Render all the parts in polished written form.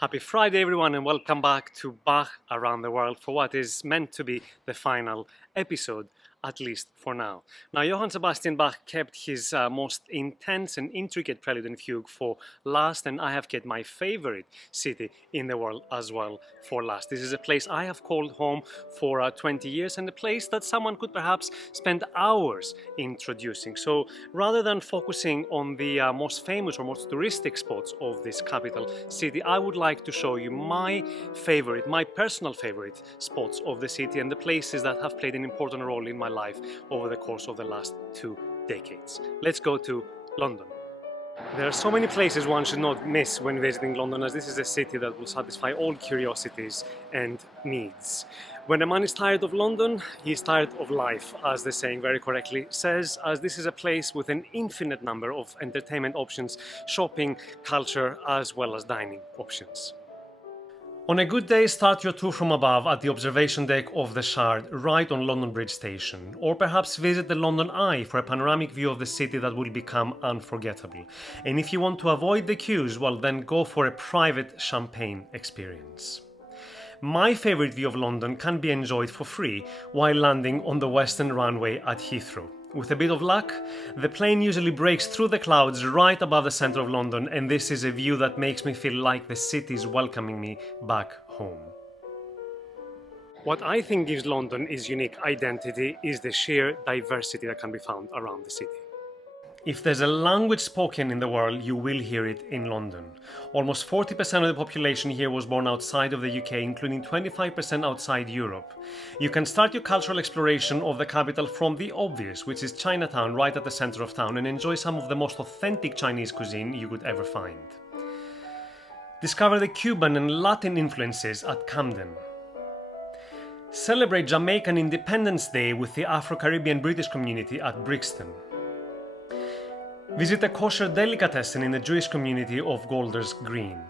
Happy Friday, everyone, and welcome back to Bach Around the World for what is meant to be the final episode, at least for now. Now, Johann Sebastian Bach kept his most intense and intricate Prelude and Fugue for last, and I have kept my favorite city in the world as well for last. This is a place I have called home for 20 years, and a place that someone could perhaps spend hours introducing. So rather than focusing on the most famous or most touristic spots of this capital city, I would like to show you my personal favorite spots of the city and the places that have played an important role in my life over the course of the last 2 decades. Let's go to London. There are so many places one should not miss when visiting London, as this is a city that will satisfy all curiosities and needs. When a man is tired of London, he is tired of life, as the saying very correctly says, as this is a place with an infinite number of entertainment options, shopping, culture, as well as dining options. On a good day, start your tour from above at the observation deck of the Shard, right on London Bridge Station. Or perhaps visit the London Eye for a panoramic view of the city that will become unforgettable. And if you want to avoid the queues, well, then go for a private champagne experience. My favourite view of London can be enjoyed for free while landing on the Western Runway at Heathrow. With a bit of luck, the plane usually breaks through the clouds right above the centre of London, and this is a view that makes me feel like the city is welcoming me back home. What I think gives London its unique identity is the sheer diversity that can be found around the city. If there's a language spoken in the world, you will hear it in London. Almost 40% of the population here was born outside of the UK, including 25% outside Europe. You can start your cultural exploration of the capital from the obvious, which is Chinatown, right at the centre of town, and enjoy some of the most authentic Chinese cuisine you could ever find. Discover the Cuban and Latin influences at Camden. Celebrate Jamaican Independence Day with the Afro-Caribbean British community at Brixton. Visit a kosher delicatessen in the Jewish community of Golders Green.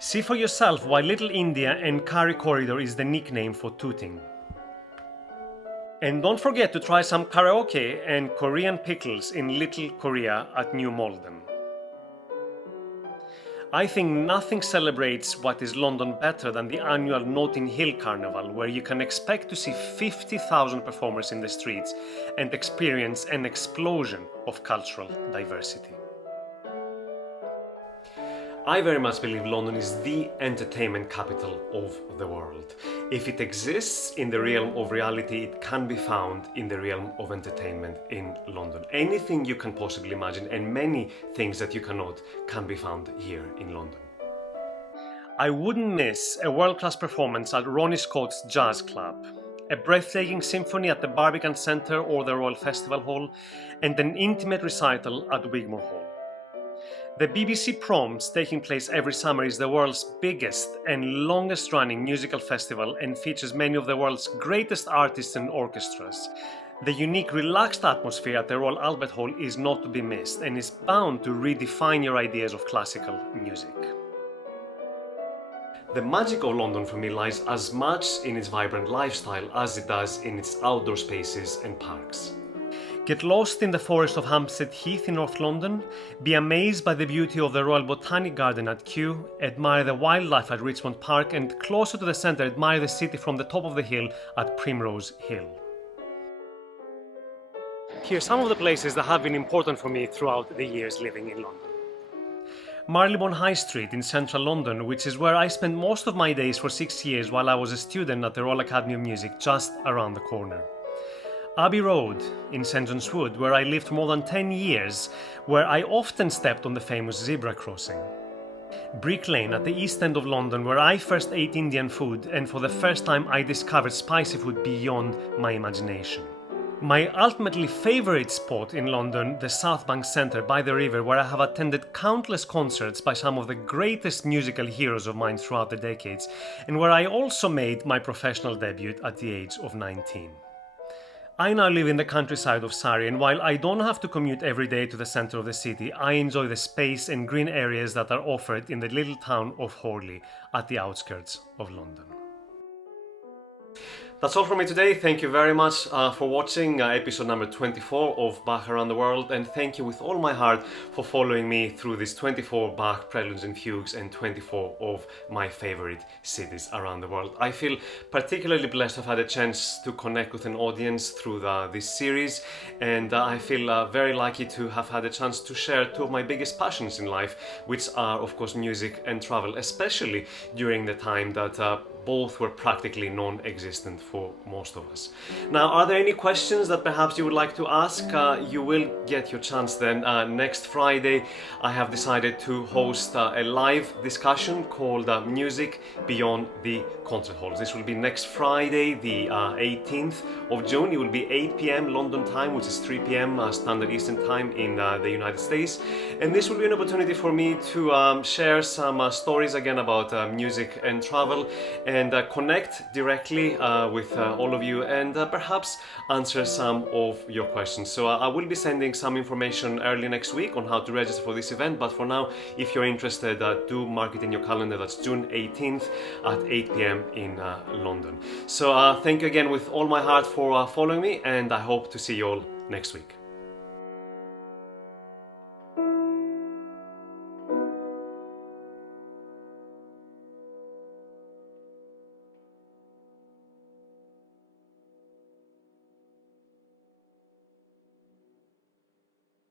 See for yourself why Little India and Curry Corridor is the nickname for Tooting. And don't forget to try some karaoke and Korean pickles in Little Korea at New Malden. I think nothing celebrates what is London better than the annual Notting Hill Carnival, where you can expect to see 50,000 performers in the streets and experience an explosion of cultural diversity. I very much believe London is the entertainment capital of the world. If it exists in the realm of reality, it can be found in the realm of entertainment in London. Anything you can possibly imagine, and many things that you cannot, can be found here in London. I wouldn't miss a world-class performance at Ronnie Scott's Jazz Club, a breathtaking symphony at the Barbican Centre or the Royal Festival Hall, and an intimate recital at Wigmore Hall. The BBC Proms, taking place every summer, is the world's biggest and longest running musical festival and features many of the world's greatest artists and orchestras. The unique, relaxed atmosphere at the Royal Albert Hall is not to be missed and is bound to redefine your ideas of classical music. The magic of London for me lies as much in its vibrant lifestyle as it does in its outdoor spaces and parks. Get lost in the forest of Hampstead Heath in North London, be amazed by the beauty of the Royal Botanic Garden at Kew, admire the wildlife at Richmond Park, and closer to the centre, admire the city from the top of the hill at Primrose Hill. Here are some of the places that have been important for me throughout the years living in London. Marylebone High Street in central London, which is where I spent most of my days for 6 years while I was a student at the Royal Academy of Music, just around the corner. Abbey Road in St John's Wood, where I lived for more than 10 years, where I often stepped on the famous zebra crossing. Brick Lane at the East End of London, where I first ate Indian food and for the first time I discovered spicy food beyond my imagination. My ultimately favourite spot in London, the South Bank Centre by the river, where I have attended countless concerts by some of the greatest musical heroes of mine throughout the decades, and where I also made my professional debut at the age of 19. I now live in the countryside of Surrey, and while I don't have to commute every day to the centre of the city, I enjoy the space and green areas that are offered in the little town of Horley at the outskirts of London. That's all from me today. Thank you very much for watching episode number 24 of Bach Around the World, and thank you with all my heart for following me through these 24 Bach Preludes and Fugues and 24 of my favorite cities around the world. I feel particularly blessed to have had a chance to connect with an audience through this series, and I feel very lucky to have had a chance to share two of my biggest passions in life, which are of course music and travel, especially during the time that both were practically non-existent for most of us. Now, are there any questions that perhaps you would like to ask? You will get your chance then. Next Friday, I have decided to host a live discussion called Music Beyond the Concert Halls. This will be next Friday, the 18th of June. It will be 8 p.m. London time, which is 3 p.m. Standard Eastern Time in the United States. And this will be an opportunity for me to share some stories again about music and travel, and connect directly with all of you, and perhaps answer some of your questions. So I will be sending some information early next week on how to register for this event, but for now, if you're interested, do mark it in your calendar. That's June 18th at 8 p.m. in London. So thank you again with all my heart for following me, and I hope to see you all next week.